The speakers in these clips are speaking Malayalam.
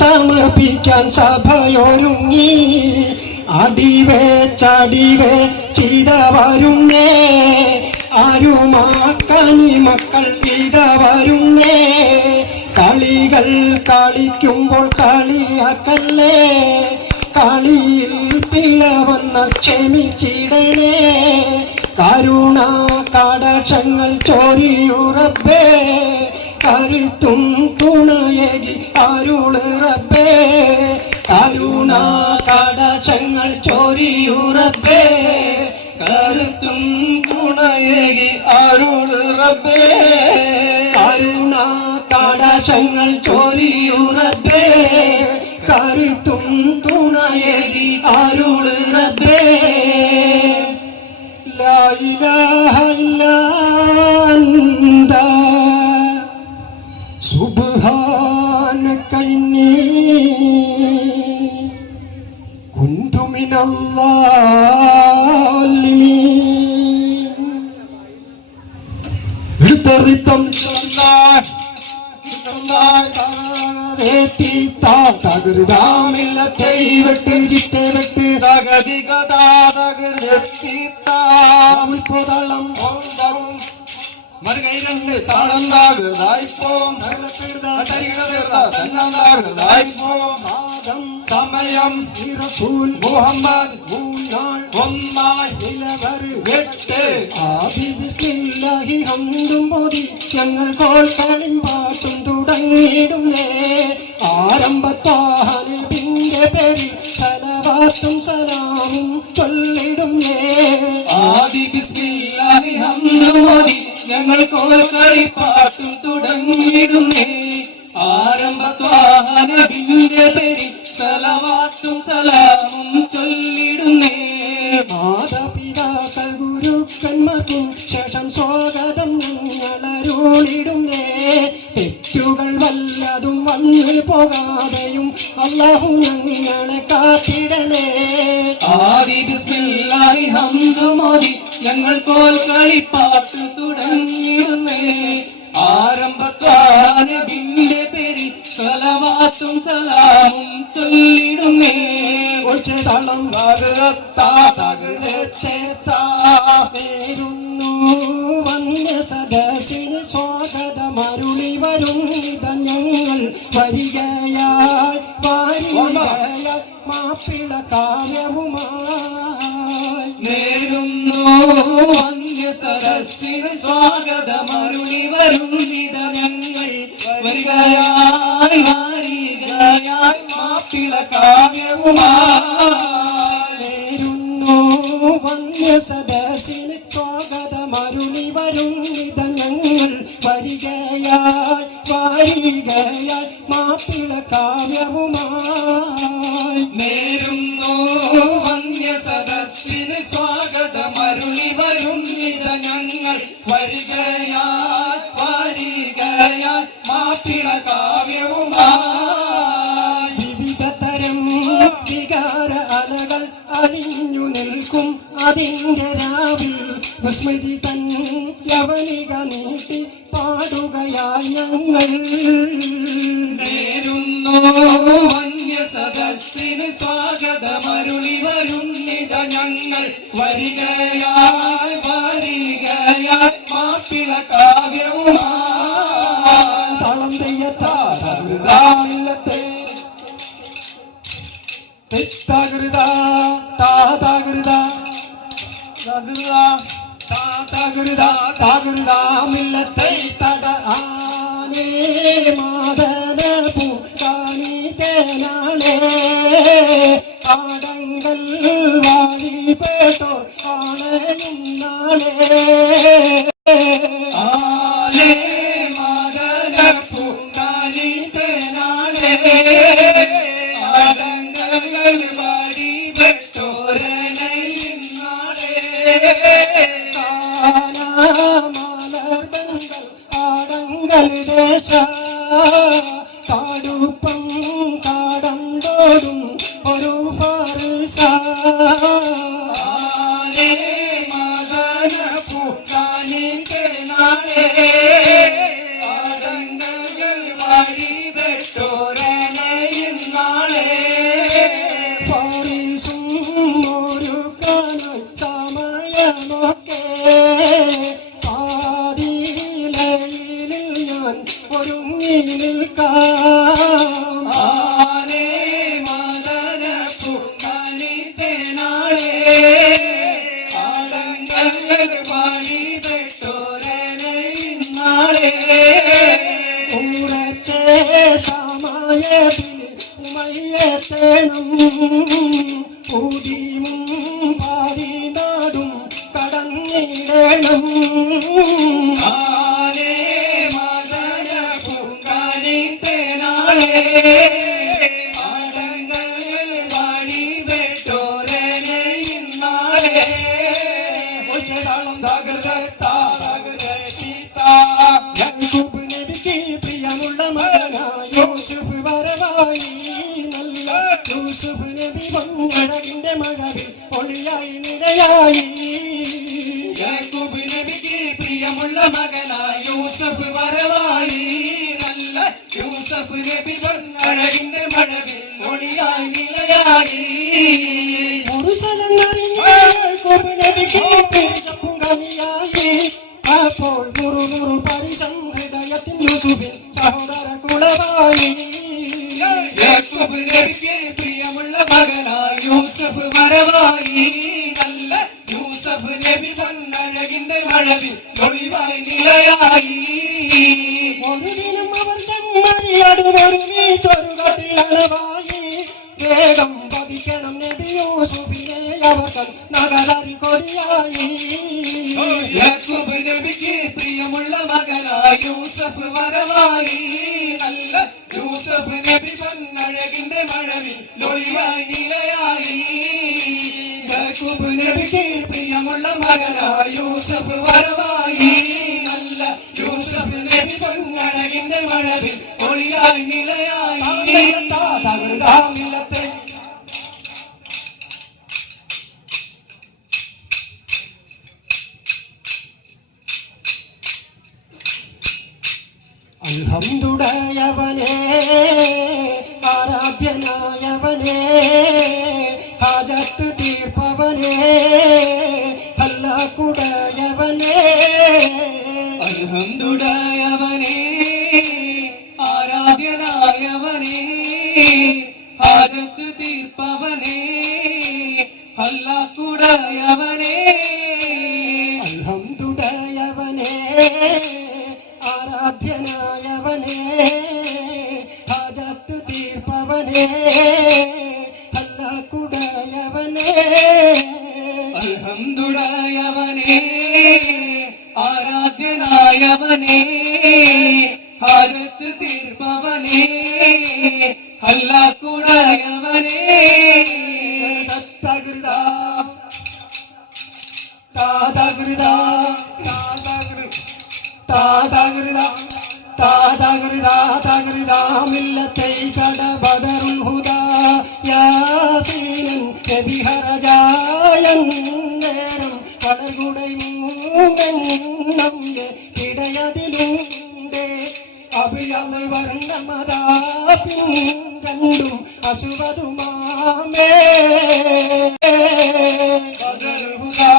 സമർപ്പിക്കാൻ സഭയൊരുങ്ങി. അടിവേ ചടിവേ ചെയ്ത വരുന്നേ, ആരുമാക്കനി മക്കൾ ചെയ്ത വരുന്നേ. കളികൾ കളിക്കുമ്പോൾ കളിയാക്കല്ലേ, കളിയിൽ പിഴ വന്ന ക്ഷമിച്ചിടണേ. കരുണ കടാക്ഷങ്ങൾ ചൊരിയൂ റബ്ബേ, കരുത്തും തുണയേകി അരുള് റബ്ബേ. കരുണ കടാക്ഷങ്ങൾ ചൊരിയൂ റബ്ബേ, കരുത്തും തുണയേകി അരുള് റബ്ബേ. കരുണ കടാക്ഷങ്ങൾ ചൊരിയൂ റബ്ബേ, കരുത്തും തുണയേകി അരുള് റബ്ബേ. ലാ ഇലാഹ ഇല്ലാ അന്ത സുബ്ഹാനക ഇന്നി കുന്തു മിനൽ-ളാലിമീൻ. എടുത്തറിത്തം തകൃതാമില്ലത്തെ വെട്ട് ചിട്ട് വെട്ട് തകതികതാതകൃതളം മറുകൈരണ്ട് താളം താകൃതായിപ്പോം സമയം മുഹമ്മദ് മൂന്നാൾ ഒന്നായി നിലവർ വെട്ട് ആദിബിസ്മില്ലാഹി ഹംദും മോദി ഞങ്ങൾ കോൽക്കളിയും പാട്ടും തുടങ്ങിയിടുന്നേ. ആരംഭത്താഹനബിന്റെ പേരിൽ സലവാത്തും സലാമും ചൊല്ലിടുന്നേ. ആദിബിസ്മില്ലാഹി ഹംദും മോദി ഞങ്ങൾ കോൽക്കളി പാട്ടും തുടങ്ങിയിടുന്നേ. ആരംഭത്വാഹനബിന്റെ പേരിൽ സലവാത്തും സലാമും ചൊല്ലിടുന്നേ. മാതാപിതാക്കൾ ഗുരുക്കന്മാർക്കും ശേഷം സ്വാഗതം ഞങ്ങളരുളിടുന്നേ. തെറ്റുകൾ വല്ലതും വന്നു പോകാതെയും അല്ലാഹു ഞങ്ങളെ കാത്തിടണേ. ആദി ബിസ്മില്ലാഹി ഹംദു മോദി ഞങ്ങൾ കോൽക്കളി പാട്ട് തുടങ്ങിയിടുന്നേ. ആരംഭത്വാനബിന്റെ പേരിൽ സലവാത്തും സലാമും ചൊല്ലിടുന്നേ. ഒച്ചതളം പേരുന്നു വന്യ സദസ്സിന് സ്വാഗതമരുളി വരും ഇത ഞങ്ങൾ വരികയായി വാരികയായി മാപ്പിള കാവ്യവുമായി. നേരുന്നു വന്യ സദസ്സിന് സ്വാഗതമരുളി വരും ഇത ഞങ്ങൾ വരികയായി വാരികയായി മാപ്പിള കാവ്യവുമായി. നേരുന്നു വന്യ സദസ്സിന് സ്വാഗതമരുളി വരും ഇത ഞങ്ങൾ വരികയായി വാരികയായി മാപ്പിള കാവ്യവുമായി. നേരുന്നു വന്യ സദസ്സിന് സ്വാഗതമരുളി വരും ഇത ഞങ്ങൾ വരികയായി വാരികയായി മാപ്പിള കാവ്യവുമായി. വിവിധ തരം വികാര അലകൾ അലിഞ്ഞു നിൽക്കും അതിൻ്റെ രാവിൽ വിസ്മൃതി തൻ യവനിക നീട്ടി പാടുകയായി ഞങ്ങൾ. നേരുന്നു വന്യ സദസ്സിന് സ്വാഗതമരുളി വരും ഇത ഞങ്ങൾ വരികയായി വാരികയായി മാപ്പിള കാവ്യവുമായി. തളം തെയ്യത്താകൃതാമില്ലത്തെ തെത്താകൃത താകൃത താകൃത താകൃതാമില്ലത്തെ തട ആനേ മാതന പൂക്കാനി തേനാളേ. ആടങ്കൽ വാഴി പേട്ടോർ ആണയും നാളേ. ആലേ മദന പൂങ്കാനി തേനാളേ. ആടങ്കൽ വാടി പെട്ടോരനയിൽ നാളേ. മലർബന്ധൽ ആടങ്കൽ ദേശ കാടുപ്പം കാടന്തോടും ഒരു ഫർസ. ആലേ മദന പൂങ്കാനി തേനാളേ. ആടങ്കൽ വാടി പെട്ടോരനയിൽ സമയത്തിന് ഉമയെത്തേണം പൂതിയും പാതി നാടും കടന്നിടണം ആലേ മദന പൂങ്കാനി തേനാളെ ആടങ്ങൾ വാടി വേട്ടോരനെ ഇന്നാളെ ഒച്ചതാളം യാക്കൂബ് നബിക്ക് പ്രിയമുള്ള മകനായ യൂസുഫ് വരവായി നല്ല യൂസുഫ് നബി പൊന്നഴകിന്റെ മഴവിൽ ഒളിയായി നിരയായി യാക്കൂബ് നബിക്ക് പ്രിയമുള്ള മകനായ യൂസഫ് വരവായി നല്ല യൂസഫ് നബി പൊന്നഴകിന്റെ മഴവിൽ ഒളിയായി നിലയായി യാക്കൂബ് നബിക്ക് കനിയായി അപ്പോൾ മുറു പരിസം ഹൃദയത്തിൻ യൂസുഫിൻ സഹോദര കുളവായി യാക്കൂബ് നബിക്ക് പ്രിയമുള്ള മകനായ യൂസഫ് വരവായി നല്ല യൂസഫ് നബി പൊന്നഴകിന്റെ മഴവിൽ ഒളിവായി നിലയായി ഒരു ദിനം അവർ ചമ്മരിയടുമൊരുമിച്ചൊരു അളവായി വേഗം പതിക്കണം നബി യൂസുഫിനെ അവർക്ക് നഗരറി കൊടിയായി യാക്കൂബ് നബിക്ക് പ്രിയമുള്ള മകനായ യൂസഫ് വരവായി നല്ല യൂസഫ് നബി പൊന്നഴകിന്റെ മഴവിൽ ഒളിവായി നിലയായി യാക്കൂബ് നബിക്ക് പ്രിയമുള്ള മകനായ യൂസഫ് വരവായി നല്ല യൂസഫ് നബി പൊന്നഴകിന്റെ മഴവിൽ ഒളിയായി നിലയായി തകൃതാമില്ലത്തെ അൽഹംദുലില്ലാഹവനേ ആരാധ്യനായവനേ ഹാജത്ത് തീർപ്പവനേ അല്ലാഹുടയവനേ അൽഹംദുലില്ലാഹവനേ ആരാധ്യനായവനേ ഹാജത്ത് തീർപ്പവനേ അല്ലാഹുടയവനേ അൽഹംദുലില്ലാഹവനേ ആരാധ്യനായവനേ ഹാജത്ത് തീർപ്പവനേ അല്ലാഹുടയവനേ അൽഹംദുലില്ലാഹവനേ ആരാധ്യനായവനേ ഹാജത്ത് തീർപ്പവനേ അല്ലാഹുടയവനേ തത്തകൃതാ താതകൃതാ താതകൃതാ മില്ലത്തൈ തട ബദറുൽ ഹുദാ യാസീനൻ നബിഹറജായൻ നേരം കളർകുടൈ മൂന്നെണ്ണം ഇടയതിലുണ്ട് അഭിയൽ വർണ്ണമതാപിൻ രണ്ടും അശുവതുമാമേ ബദറുൽ ഹുദാ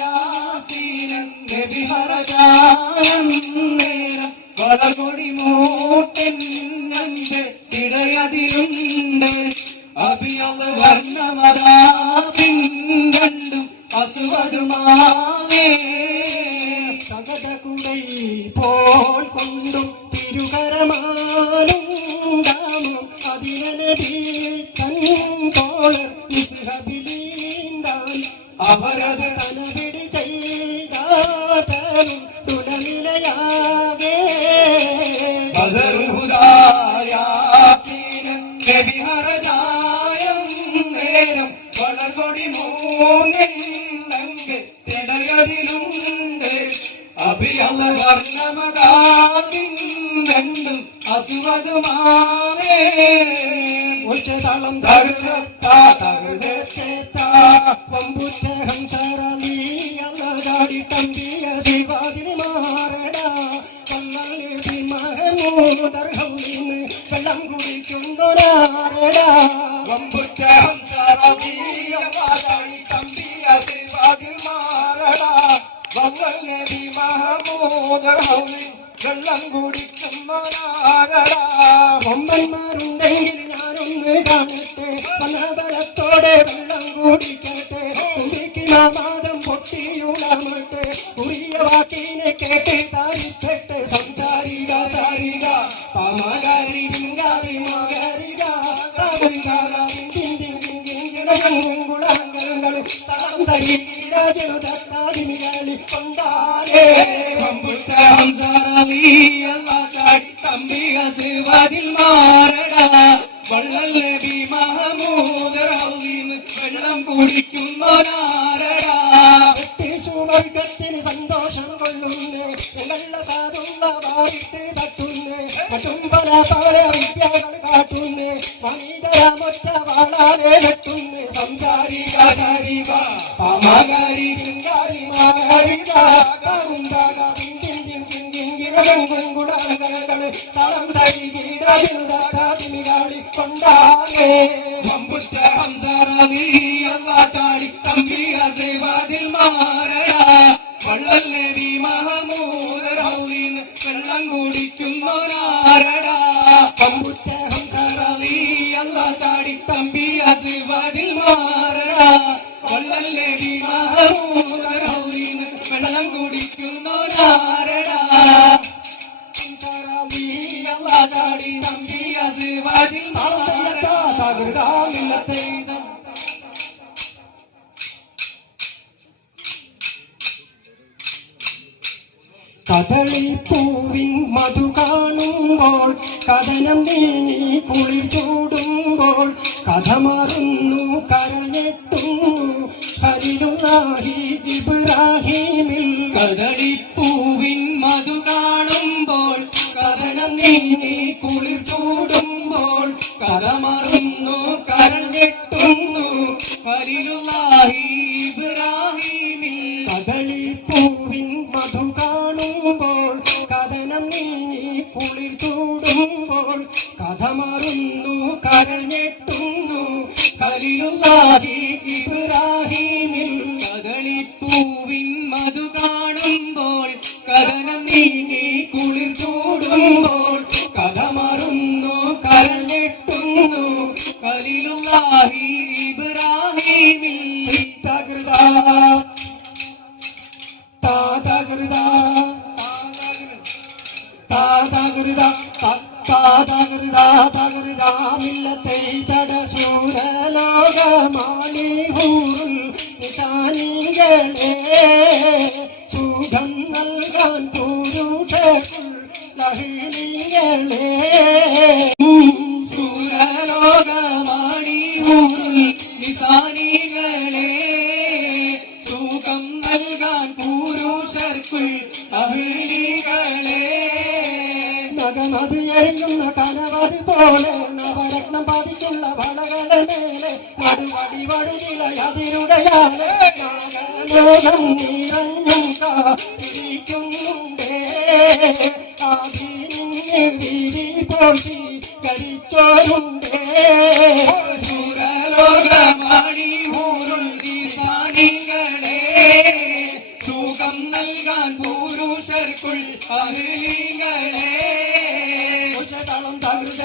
യാസീനൻ നബിഹറജായൻ നേരം കളർകൊടി മൂട്ടെന്നെ ഇടയതിലുണ്ട് അഭിയൽ വർണ്ണമതാപിൻ രണ്ടും അസുവതുമാമേ സകതകുടൈ പോൽ കൊണ്ടും തിരുകരമാലും ദാമം അതിനനബി കൺപോളർ നിസ്ഹബിലീന്താൻ അവരത് തനപിടി ചെയ്താലും തുലനിലയാകെ ബദറുൽ ഹുദാ യാസീനൻ നബിഹറജായം നേരം വളർകൊടി മൂന്നിൽ തിടയതിലുണ്ട് അഭിയൽ വർണ്ണമതാപിൻ രണ്ടും അസുവതുമാമേ ഉച്ചതളം വമ്പുറ്റ ഹംസറലി അല്ലകാടി തമ്പിയ ശിവാതിൽ മാറടാ കല്ലി മഹമൂദർഹീന്ന് വെള്ളം കുടിക്കുന്നൊരാറടാ വമ്പുറ്റ ഹംസറലി തമ്പിയ ശിവാതിൽ മാറടാ വല്ലൽ നബി മഹമൂദർഹീന്ന് വെള്ളം കുടിക്കുന്നൊരാറടാ വമ്പന്മാരുണ്ടെങ്കിൽ ഞാനൊന്ന് കാണട്ടെ പനബലത്തോടെ വെള്ളം കുടിക്കട്ടെ കുടിക്ക് മാമാദം പൊട്ടിയുളമട്ടെ കുറിയ വാക്കിനെ കേട്ട് താരിപ്പെട്ട് സംസാരിക സാരിക പമകാരി പിങ്കാരി മക വമ്പുറ്റ ഹംസറാലി അല്ലാ ചാടി തമ്പി ആശീർവാദിൽ മാറടാ വള്ളൽ നബി മഹമൂദ് റൗലിന്ന് വെള്ളം കുടിക്കുന്നോനാരടാ വർഗത്തിന് സന്തോഷം കൊള്ളുന്നേ വെള്ള സാധുള്ള വാരിട്ട് തട്ടുന്നേ മറ്റും പല പല വിദ്യകൾ കാട്ടുന്നേ വനിതരമൊറ്റ വാളാലെ വെട്ടുന്നേ സംസാരിക സരിക പാമകാരി കിങ്കാരി മാകാരിക കറുണ്ടാക ഗുണങ്ങള് തളം തരി കീടവിളി കൊണ്ടാലേ വമ്പുറ്റ ഹംസറാലി അല്ലാ ചാടി തമ്പി ആശീർവാദിൽ മാറടാ വള്ളൽ നബി മഹമൂദ് റൗലിന്ന് വെള്ളം കുടിക്കുന്നോനാരടാ പമ്പുറ്റ ഹംസറാലി അല്ലാ ചാടി തമ്പി ആശീർവാദിൽ മാറടാ വള്ളൽ നബി മഹമൂദ് റൗലിന്ന് വെള്ളം കുടിക്കുന്നോനാരടാ അല്ലാ ചാടി തമ്പി ആശീർവാദിൽ മാറടാ തകൃതാമില്ലത്തെയ്തം കദളിപ്പൂവിൻ മധു കാണുമ്പോൾ കഥനം നീങ്ങി കുളിർ ചൂടുമ്പോൾ കഥ മാറുന്നു കരൾ ഞെട്ടുന്നു ഖലീലുല്ലാഹി ഇബ്രാഹീമിൽ കദളിപ്പൂവിൻ മധു കാണുമ്പോൾ കഥനം നീങ്ങി കുളിർ ചൂടുമ്പോൾ കഥ മറന്നു കരൾ ഞെട്ടുന്നു ഖലീലുല്ലാഹി ഇബ്രാഹീമിൽ കദളിപ്പൂവിൻ മധു കാണുമ്പോൾ കഥനം നീങ്ങി കുളിർ ചൂടുമ്പോൾ കഥ മാറുന്നു കരൾ ഞെട്ടുന്നു ഖലീലുല്ലാഹി ഇബ്രാഹീമിൽ കദളിപ്പൂവിൻ മധു കാണുമ്പോൾ കഥനം നീങ്ങി കുളിർ ചൂടുമ്പോൾ കഥ മറന്നു കരൾ ഞെട്ടുന്നു ഖലീലുല്ലാഹി ഇബ്രാഹീമിൽ തകൃത താതകൃത താതകൃത താതകൃത തകൃത മില്ലത്തെ തടസൂരലോകമാളി ഹൂറുൽ നിശാനികളെ സുഖം നൽകാൻ പുരുഷകുൽ ലഹിനികളെ സൂരലോകമാണി ഊരുൽ നിസാനികളെ സുഖം നൽകാൻ പുരുഷർക്കുൾ അഹ്ലികളെ നഗമത് എറിയുന്ന കനവത് പോലെ നവരത്നം പതിച്ചുള്ള വളകളെ മേലെ നടുവടി വടുതിലയതിരുടയാലെ നാഗമോഹം നിറഞ്ഞും കാത്തിരിക്കുന്നുണ്ടേ ആദീനിന് വിരി പോഷി കരിച്ചോരുണ്ടേ സൂരലോകമാണി ഊരുൽ നിസാനികളെ സുഖം നൽകാൻ പുരുഷർക്കുൾ അഹ്ലികളെ തളം തകൃത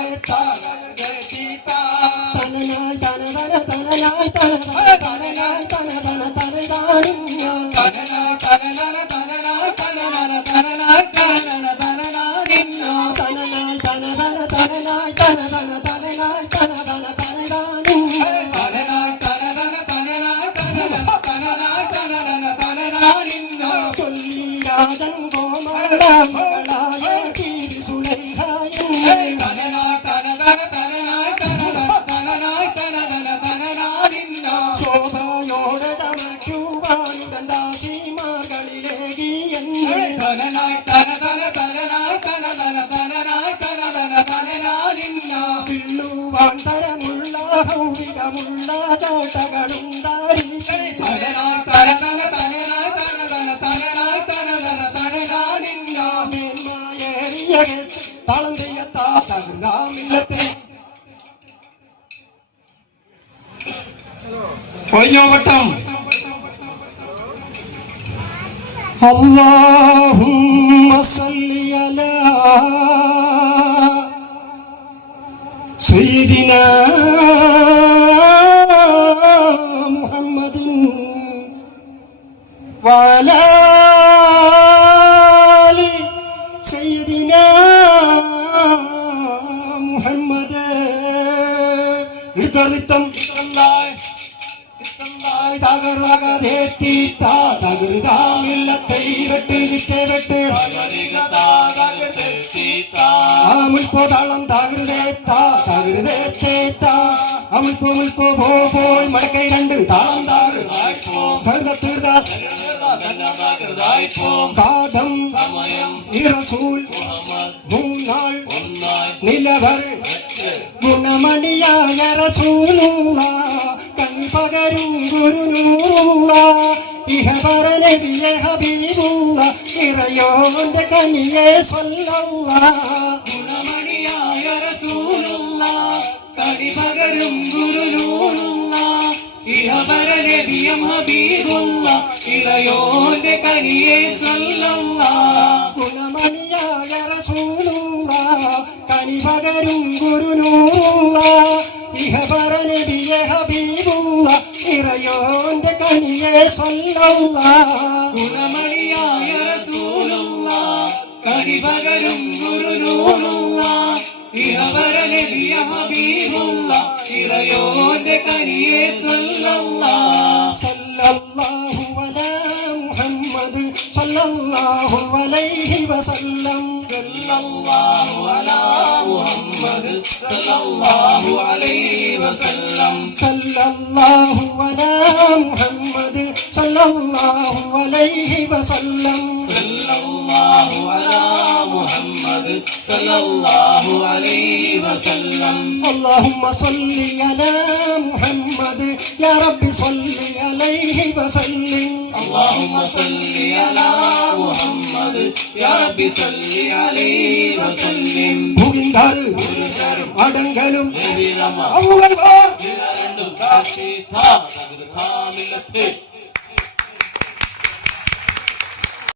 തനനായി തനതന തനനായി തനതന തനനായി തനതന തനതാനിഞ്ഞ തനനായി തനനന തനനായി തനനന തനനായി തനനന തനനാനിന്ന തനനായി തനതന തനനായി തനതന തനനായി തനതന തനതാനിഞ്ഞ തനനായി തനനന തനനായി തനനന തനനായി തനനന തനനാനിന്ന ചൊല്ലി രാജൻ കോമള മകളായ തീരി സുലൈഹായും തനനായി തനതന തനനായി തനനന തനനായി തനനന തനനാനിന്ന ശോഭയോടെ ചമയ്ക്കുവാനുടൻ ദാസിമാർകളിലേകി എന്ന് തനനായി തനതന തനനായി തനതന തനനായി തനതന തനനാനിന്ന പിള്ളുവാൻ തരമുള്ള ഭൗതികമുള്ള ചോട്ടകളുണ്ടാരി തനനായി തനതന തനനായി തനതന തനനായി തനതന തനനാനിന്ന മേന്മായേറിയ തളം ചെയ്യത്താ തകൃതാമില്ലത്തെ ഒഴിഞ്ഞോവട്ടം اللهم صل على سيدنا محمد وعلى آل سيدنا محمد എടുത്തെടുത്തം തകർവകതേത്തീത്ത തകൃതാമില്ലത്തെ വെട്ട് ചുറ്റേ വെട്ട് മുൽപ്പോതാളം തകൃതേത്ത തകൃതേത്തേത്ത മുൽപ്പോ മുൽപ്പോ പോയി മടക്കൈ രണ്ട് താളം തീർത്ത കാതം ഇറസൂൽ മൂന്നാൾ നിലവർ ഗുണമണിയായ റസൂലുള്ള കനി പകരും ഗുരുനൂറുള്ള ഇഹബറ നബിയെ ഹബീബുള്ള ഇറയോന്റെ കനിയെ സ്വല്ലള്ള ഗുണമണിയായ റസൂലുള്ള കനി പകരും ഗുരുനൂറുള്ള ഇഹബറ നബിയെ ഹബീബുള്ള ഇറയോന്റെ കനിയെ സ്വല്ലള്ള ഗുണമണിയായ റസൂലുള്ള കനി പകരും ഗുരുനൂറുള്ള ഇഹബറ നബിയെ ഹബീബുള്ള ഇറയോന്റെ കനിയെ സ്വല്ലള്ള ഗുണമണിയായ റസൂലുള്ള കനി പകരും ഗുരുനൂറുള്ള ഇഹബറ നബിയെ ഹബീബുള്ള ഇറയോന്റെ കനിയെ സ്വല്ലള്ള സല്ലല്ലാഹു അലാ മുഹമ്മദ് സല്ലല്ലാഹു അലൈഹി വസല്ലം സല്ലല്ലാഹു അലാ മുഹമ്മദ് സല്ലല്ലാഹു അലൈഹി വസല്ലം സല്ലല്ലാഹു അലാ മുഹമ്മദ് സല്ലല്ലാഹു അലൈഹി വസല്ലം സല്ലല്ലാഹു അലാ മുഹമ്മദ് സല്ലല്ലാഹു അലൈഹി വസല്ലം اللهم صل على محمد يا رب صل عليه وسلم اللهم صل على محمد يا رب صل عليه وسلم ഭൂവിന്താൽ അടങ്കലും നബിരമ അള്ളാഹു രണ്ടും കാത്തി താ തകർത്താ മില്ലത്തെ